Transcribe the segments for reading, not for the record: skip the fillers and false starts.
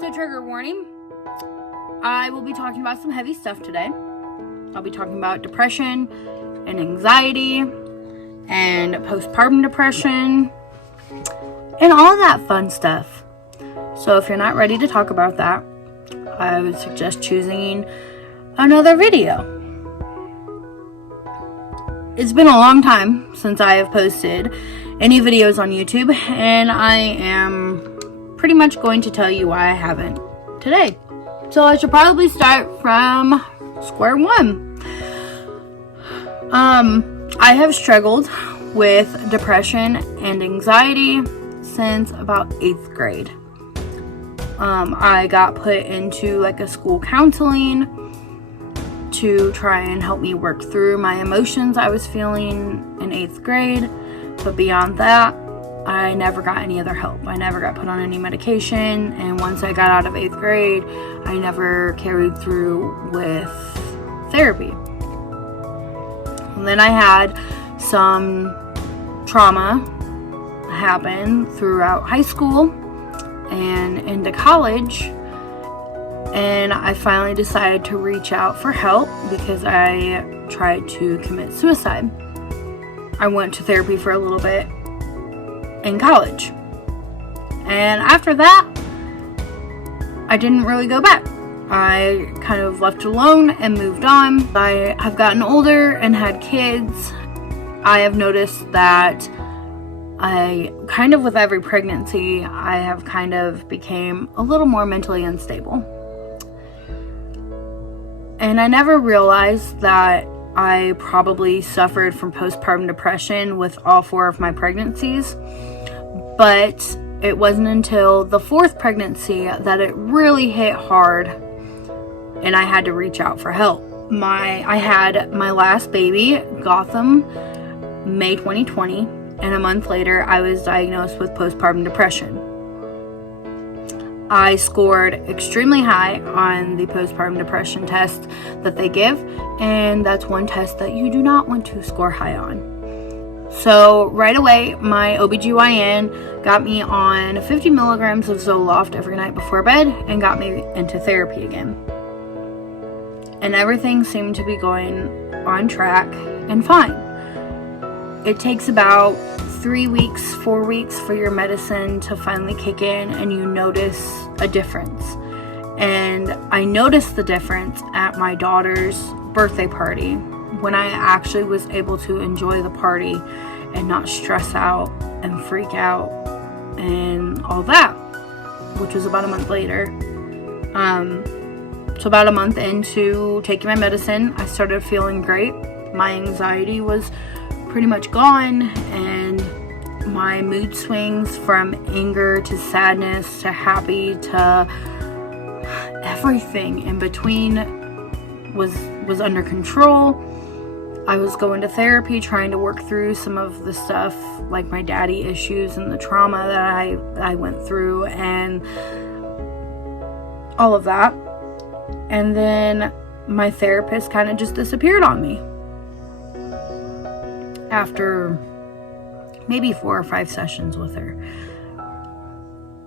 So, trigger warning, I will be talking about some heavy stuff today. I'll be talking about depression and anxiety and postpartum depression and all of that fun stuff. So if you're not ready to talk about that, I would suggest choosing another video. It's been a long time since I have posted any videos on YouTube, and I am pretty much going to tell you why I haven't today. So I should probably start from square one. I have struggled with depression and anxiety since about 8th grade. I got put into like a school counseling to try and help me work through my emotions I was feeling in 8th grade. But beyond that, I never got any other help. I never got put on any medication. And once I got out of 8th grade, I never carried through with therapy. And then I had some trauma happen throughout high school and into college. And I finally decided to reach out for help because I tried to commit suicide. I went to therapy for a little bit in college. And after that, I didn't really go back. I kind of left alone and moved on. I have gotten older and had kids. I have noticed that I kind of with every pregnancy, I have kind of became a little more mentally unstable. And I never realized that I probably suffered from postpartum depression with all 4 of my pregnancies. But it wasn't until the 4th pregnancy that it really hit hard and I had to reach out for help. I had my last baby, Gotham, May 2020, and a month later I was diagnosed with postpartum depression. I scored extremely high on the postpartum depression test that they give, and that's one test that you do not want to score high on. So right away, my OBGYN got me on 50 milligrams of Zoloft every night before bed and got me into therapy again. And everything seemed to be going on track and fine. It takes about 3 weeks, 4 weeks for your medicine to finally kick in and you notice a difference. And I noticed the difference at my daughter's birthday party when I actually was able to enjoy the party and not stress out and freak out and all that, which was about a month later. So about a month into taking my medicine, I started feeling great. My anxiety was pretty much gone, and my mood swings from anger to sadness to happy to everything in between was under control. I was going to therapy, trying to work through some of the stuff like my daddy issues and the trauma that I went through and all of that. And then my therapist kind of just disappeared on me after maybe 4 or 5 sessions with her.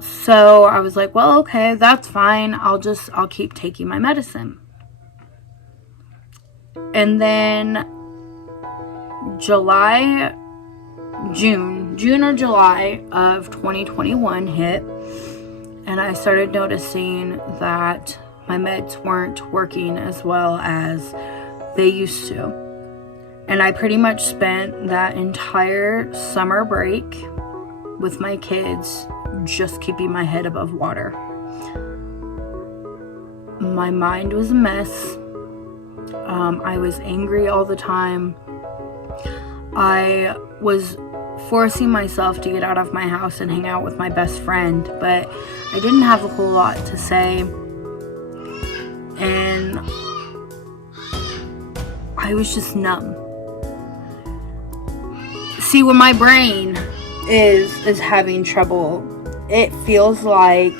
So I was like, well, okay, that's fine. I'll keep taking my medicine. And then June or July of 2021 hit, and I started noticing that my meds weren't working as well as they used to. And I pretty much spent that entire summer break with my kids just keeping my head above water. My mind was a mess. I was angry all the time. I was forcing myself to get out of my house and hang out with my best friend, but I didn't have a whole lot to say. And I was just numb. See, when my brain is having trouble, it feels like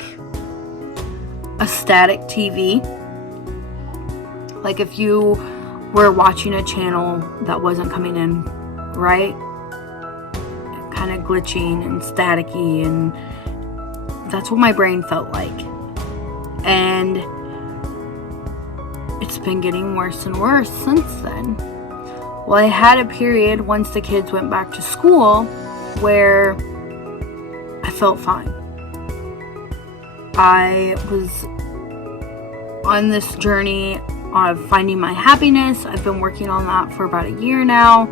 a static TV. Like if you were watching a channel that wasn't coming in right, kind of glitching and staticky, and that's what my brain felt like. And it's been getting worse and worse since then. Well, I had a period once the kids went back to school where I felt fine. I was on this journey of finding my happiness. I've been working on that for about a year now.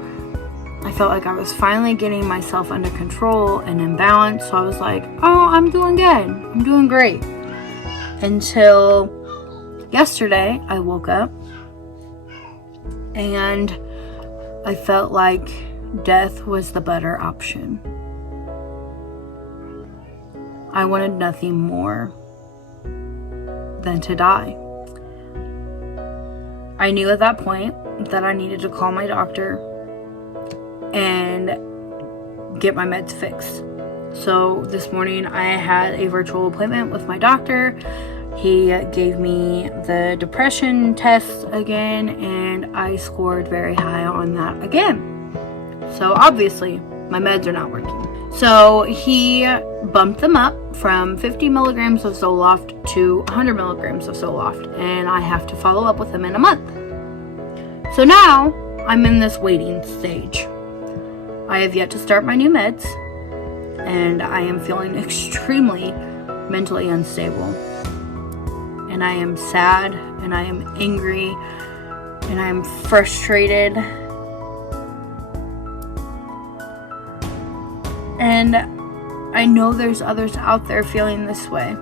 I felt like I was finally getting myself under control and in balance. So I was like, oh, I'm doing good. I'm doing great. Until yesterday, I woke up and I felt like death was the better option. I wanted nothing more than to die. I knew at that point that I needed to call my doctor and get my meds fixed. So this morning I had a virtual appointment with my doctor. He gave me the depression test again, and I scored very high on that again. So obviously my meds are not working. So he bumped them up from 50 milligrams of Zoloft to 100 milligrams of Zoloft, and I have to follow up with him in a month. So now I'm in this waiting stage. I have yet to start my new meds, and I am feeling extremely mentally unstable. And I am sad, and I am angry, and I am frustrated. And I know there's others out there feeling this way.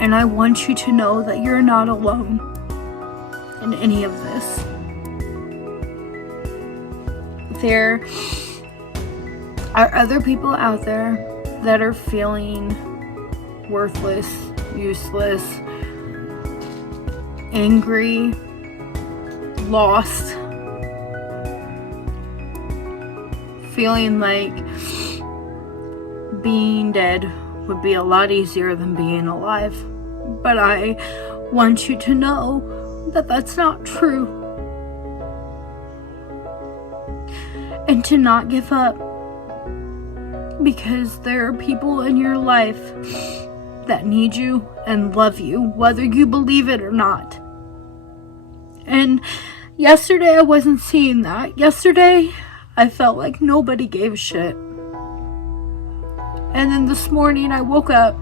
And I want you to know that you're not alone in any of this. There are other people out there that are feeling worthless, useless, angry, lost, feeling like being dead would be a lot easier than being alive. But I want you to know that that's not true. And to not give up, because there are people in your life that need you and love you, whether you believe it or not. And yesterday I wasn't seeing that. Yesterday I felt like nobody gave a shit. And then this morning I woke up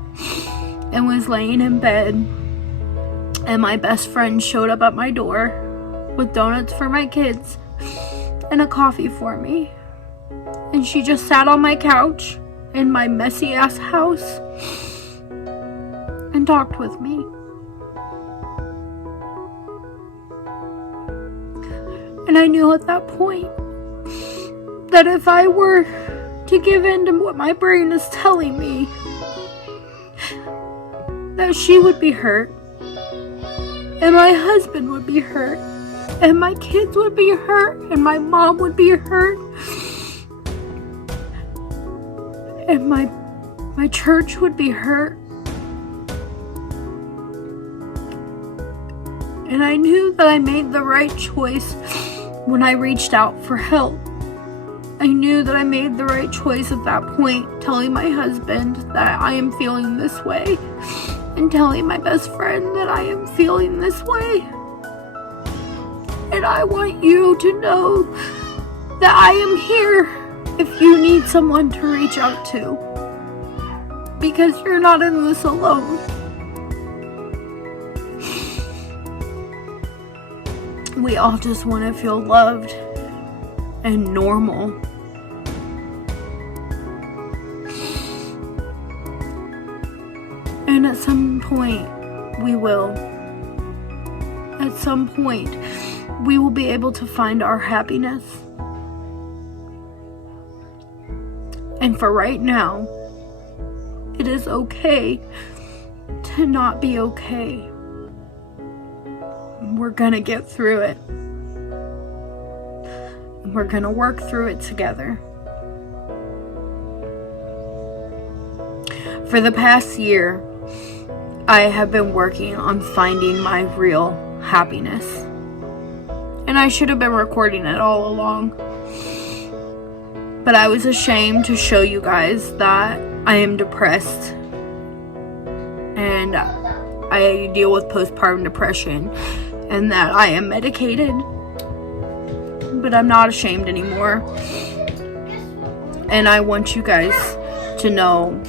and was laying in bed, and my best friend showed up at my door with donuts for my kids and a coffee for me. And she just sat on my couch in my messy ass house and talked with me. And I knew at that point that if I were to give in to what my brain is telling me, that she would be hurt, and my husband would be hurt, and my kids would be hurt, and my mom would be hurt, and my church would be hurt. And I knew that I made the right choice when I reached out for help. I knew that I made the right choice at that point, telling my husband that I am feeling this way, and telling my best friend that I am feeling this way. And I want you to know that I am here if you need someone to reach out to, because you're not in this alone. We all just want to feel loved and normal. And at some point, we will. At some point, we will be able to find our happiness. And for right now, it is okay to not be okay. We're gonna get through it. We're gonna work through it together. For the past year, I have been working on finding my real happiness. And I should have been recording it all along. But I was ashamed to show you guys that I am depressed. And I deal with postpartum depression and that I am medicated. But I'm not ashamed anymore. And I want you guys to know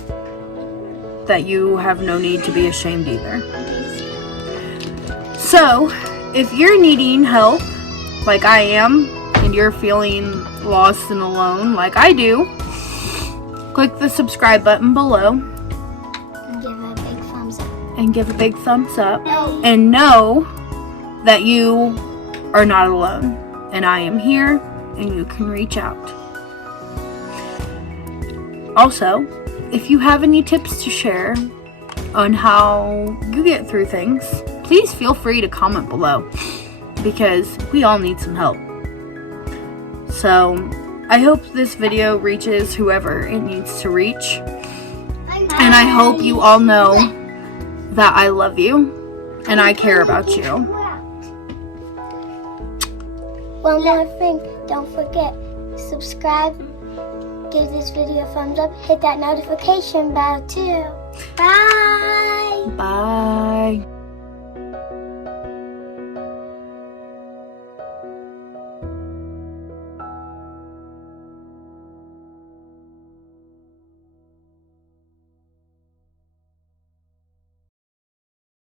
that you have no need to be ashamed either. So, if you're needing help, like I am, and you're feeling lost and alone, like I do, click the subscribe button below. And give a big thumbs up. And give a big thumbs up. And know that you are not alone. And I am here, and you can reach out. Also, if you have any tips to share on how you get through things, please feel free to comment below, because we all need some help. So, I hope this video reaches whoever it needs to reach. And I hope you all know that I love you and I care about you. One more thing, don't forget, subscribe, give this video a thumbs up, hit that notification bell too. Bye!